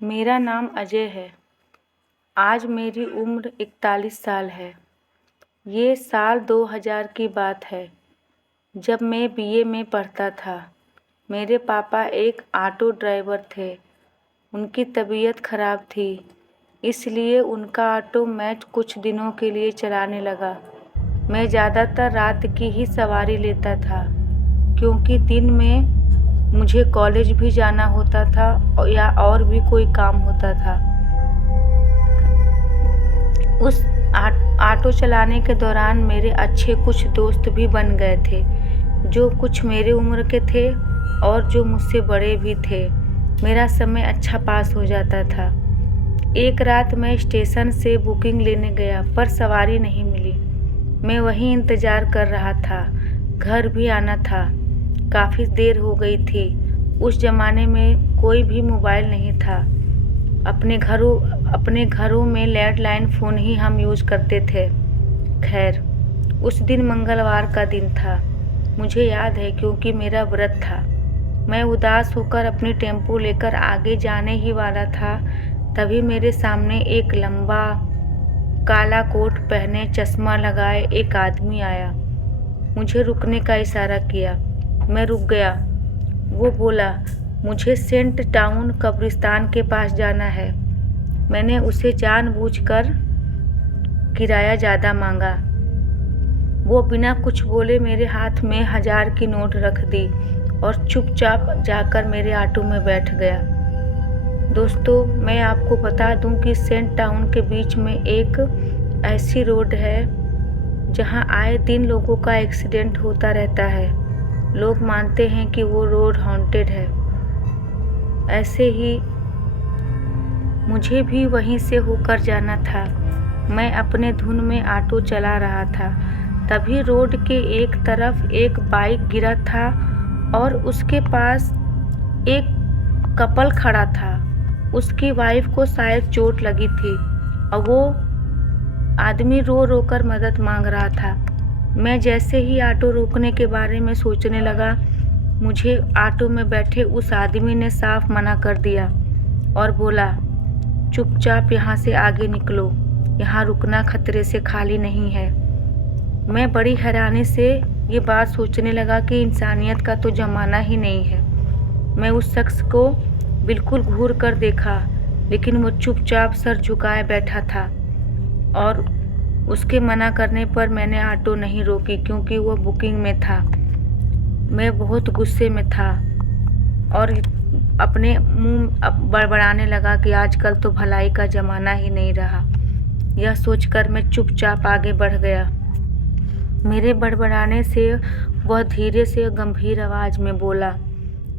मेरा नाम अजय है। आज मेरी उम्र 41 साल है। ये साल 2000 की बात है, जब मैं बीए में पढ़ता था। मेरे पापा एक ऑटो ड्राइवर थे। उनकी तबीयत खराब थी, इसलिए उनका ऑटो मैं कुछ दिनों के लिए चलाने लगा। मैं ज़्यादातर रात की ही सवारी लेता था, क्योंकि दिन में मुझे कॉलेज भी जाना होता था या और भी कोई काम होता था। उस ऑटो चलाने के दौरान मेरे अच्छे कुछ दोस्त भी बन गए थे, जो कुछ मेरे उम्र के थे और जो मुझसे बड़े भी थे। मेरा समय अच्छा पास हो जाता था। एक रात मैं स्टेशन से बुकिंग लेने गया, पर सवारी नहीं मिली। मैं वहीं इंतज़ार कर रहा था। घर भी आना था, काफ़ी देर हो गई थी। उस ज़माने में कोई भी मोबाइल नहीं था। अपने घरों में लैंडलाइन फ़ोन ही हम यूज़ करते थे। खैर, उस दिन मंगलवार का दिन था। मुझे याद है, क्योंकि मेरा व्रत था। मैं उदास होकर अपनी टेम्पो लेकर आगे जाने ही वाला था, तभी मेरे सामने एक लंबा काला कोट पहने, चश्मा लगाए एक आदमी आया। मुझे रुकने का इशारा किया। मैं रुक गया। वो बोला, मुझे सेंट टाउन कब्रिस्तान के पास जाना है। मैंने उसे जानबूझकर किराया ज़्यादा मांगा। वो बिना कुछ बोले मेरे हाथ में 1000 की नोट रख दी और चुपचाप जाकर मेरे ऑटो में बैठ गया। दोस्तों, मैं आपको बता दूं कि सेंट टाउन के बीच में एक ऐसी रोड है जहां आए दिन लोगों का एक्सीडेंट होता रहता है। लोग मानते हैं कि वो रोड हॉन्टेड है। ऐसे ही मुझे भी वहीं से होकर जाना था। मैं अपने धुन में ऑटो चला रहा था, तभी रोड के एक तरफ एक बाइक गिरा था और उसके पास एक कपल खड़ा था। उसकी वाइफ को शायद चोट लगी थी और वो आदमी रो रो कर मदद मांग रहा था। मैं जैसे ही ऑटो रोकने के बारे में सोचने लगा, मुझे ऑटो में बैठे उस आदमी ने साफ मना कर दिया और बोला, चुपचाप यहाँ से आगे निकलो, यहाँ रुकना खतरे से खाली नहीं है। मैं बड़ी हैरानी से ये बात सोचने लगा कि इंसानियत का तो ज़माना ही नहीं है। मैं उस शख्स को बिल्कुल घूर कर देखा, लेकिन वो चुपचाप सर झुकाए बैठा था और उसके मना करने पर मैंने ऑटो नहीं रोकी, क्योंकि वो बुकिंग में था। मैं बहुत गुस्से में था और अपने मुंह बड़बड़ाने लगा कि आजकल तो भलाई का ज़माना ही नहीं रहा। यह सोचकर मैं चुपचाप आगे बढ़ गया। मेरे बड़बड़ाने से वह धीरे से गंभीर आवाज़ में बोला,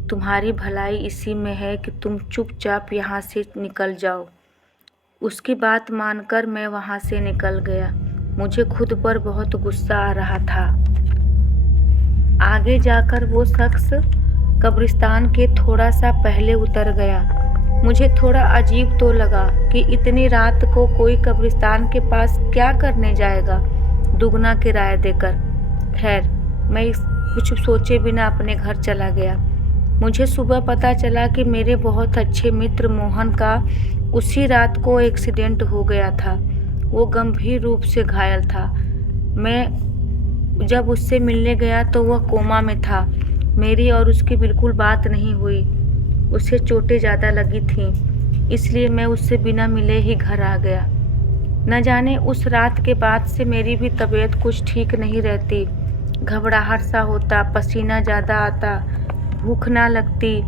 तुम्हारी भलाई इसी में है कि तुम चुपचाप यहाँ से निकल जाओ। उसकी बात मानकर मैं वहाँ से निकल गया। मुझे खुद पर बहुत गुस्सा आ रहा था। आगे जाकर वो शख्स कब्रिस्तान के थोड़ा सा पहले उतर गया। मुझे थोड़ा अजीब तो लगा कि इतनी रात को कोई कब्रिस्तान के पास क्या करने जाएगा दुगना किराया देकर। खैर, मैं कुछ सोचे बिना अपने घर चला गया। मुझे सुबह पता चला कि मेरे बहुत अच्छे मित्र मोहन का उसी रात को एक्सीडेंट हो गया था। वो गंभीर रूप से घायल था। मैं जब उससे मिलने गया तो वह कोमा में था। मेरी और उसकी बिल्कुल बात नहीं हुई। उसे चोटें ज़्यादा लगी थीं, इसलिए मैं उससे बिना मिले ही घर आ गया। न जाने उस रात के बाद से मेरी भी तबीयत कुछ ठीक नहीं रहती। घबराहट सा होता, पसीना ज़्यादा आता, भूख ना लगती।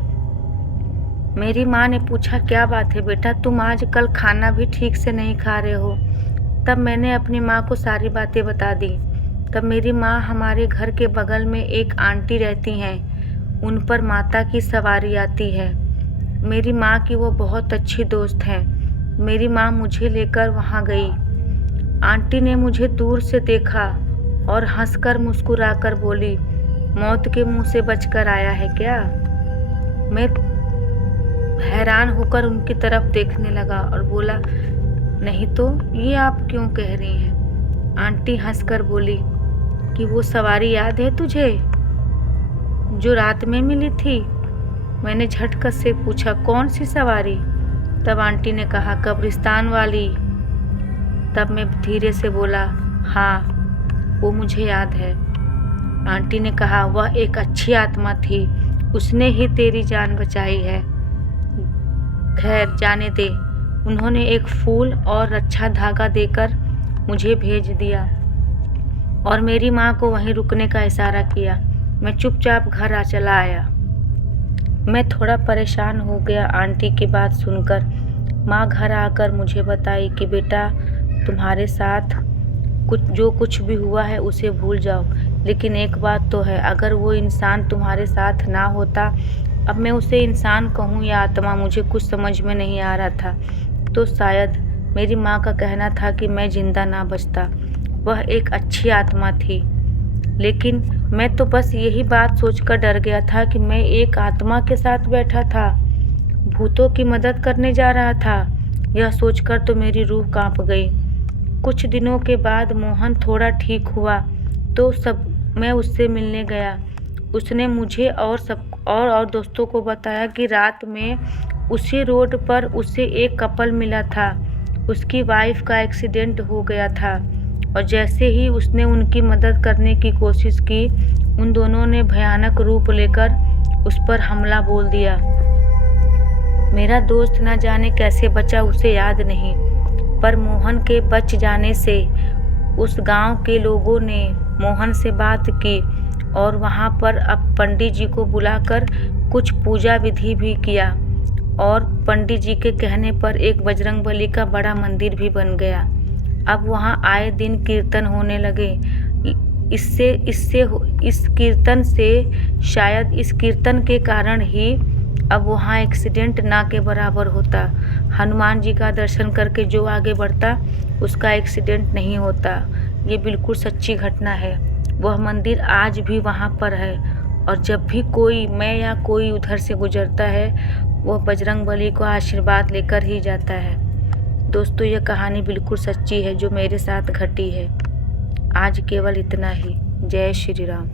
मेरी माँ ने पूछा, क्या बात है बेटा, तुम आजकल खाना भी ठीक से नहीं खा रहे हो। तब मैंने अपनी माँ को सारी बातें बता दी। तब मेरी माँ, हमारे घर के बगल में एक आंटी रहती हैं, उन पर माता की सवारी आती है। मेरी माँ की वो बहुत अच्छी दोस्त हैं। मेरी माँ मुझे लेकर वहाँ गई। आंटी ने मुझे दूर से देखा और हंसकर मुस्कुराकर बोली, मौत के मुंह से बचकर आया है क्या। मैं हैरान होकर उनकी तरफ देखने लगा और बोला, नहीं तो ये आप क्यों कह रही हैं। आंटी हंसकर बोली कि वो सवारी याद है तुझे जो रात में मिली थी। मैंने झटक से पूछा, कौन सी सवारी। तब आंटी ने कहा, कब्रिस्तान वाली। तब मैं धीरे से बोला, हाँ, वो मुझे याद है। आंटी ने कहा, वह एक अच्छी आत्मा थी, उसने ही तेरी जान बचाई है। खैर, जाने दे। उन्होंने एक फूल और अच्छा धागा देकर मुझे भेज दिया और मेरी माँ को वहीं रुकने का इशारा किया। मैं चुपचाप घर चला आया। मैं थोड़ा परेशान हो गया आंटी की बात सुनकर। माँ घर आकर मुझे बताई कि बेटा, तुम्हारे साथ जो कुछ भी हुआ है उसे भूल जाओ, लेकिन एक बात तो है, अगर वो इंसान तुम्हारे साथ ना होता, अब मैं उसे इंसान कहूँ या आत्मा, मुझे कुछ समझ में नहीं आ रहा था, तो शायद मेरी माँ का कहना था कि मैं जिंदा ना बचता। वह एक अच्छी आत्मा थी, लेकिन मैं तो बस यही बात सोचकर डर गया था कि मैं एक आत्मा के साथ बैठा था, भूतों की मदद करने जा रहा था। यह सोचकर तो मेरी रूह कांप गई। कुछ दिनों के बाद मोहन थोड़ा ठीक हुआ तो मैं उससे मिलने गया। उसने मुझे और दोस्तों को बताया कि रात में उसी रोड पर उसे एक कपल मिला था। उसकी वाइफ का एक्सीडेंट हो गया था और जैसे ही उसने उनकी मदद करने की कोशिश की, उन दोनों ने भयानक रूप लेकर उस पर हमला बोल दिया। मेरा दोस्त न जाने कैसे बचा, उसे याद नहीं, पर मोहन के बच जाने से उस गांव के लोगों ने मोहन से बात की और वहां पर अब पंडित जी को बुलाकर कुछ पूजा विधि भी किया और पंडित जी के कहने पर एक बजरंगबली का बड़ा मंदिर भी बन गया। अब वहां आए दिन कीर्तन होने लगे। इस कीर्तन से, शायद इस कीर्तन के कारण ही अब वहाँ एक्सीडेंट ना के बराबर होता। हनुमान जी का दर्शन करके जो आगे बढ़ता उसका एक्सीडेंट नहीं होता। ये बिल्कुल सच्ची घटना है। वह मंदिर आज भी वहाँ पर है और जब भी मैं या कोई उधर से गुजरता है, वह बजरंगबली को आशीर्वाद लेकर ही जाता है। दोस्तों, यह कहानी बिल्कुल सच्ची है जो मेरे साथ घटी है। आज केवल इतना ही। जय श्री राम।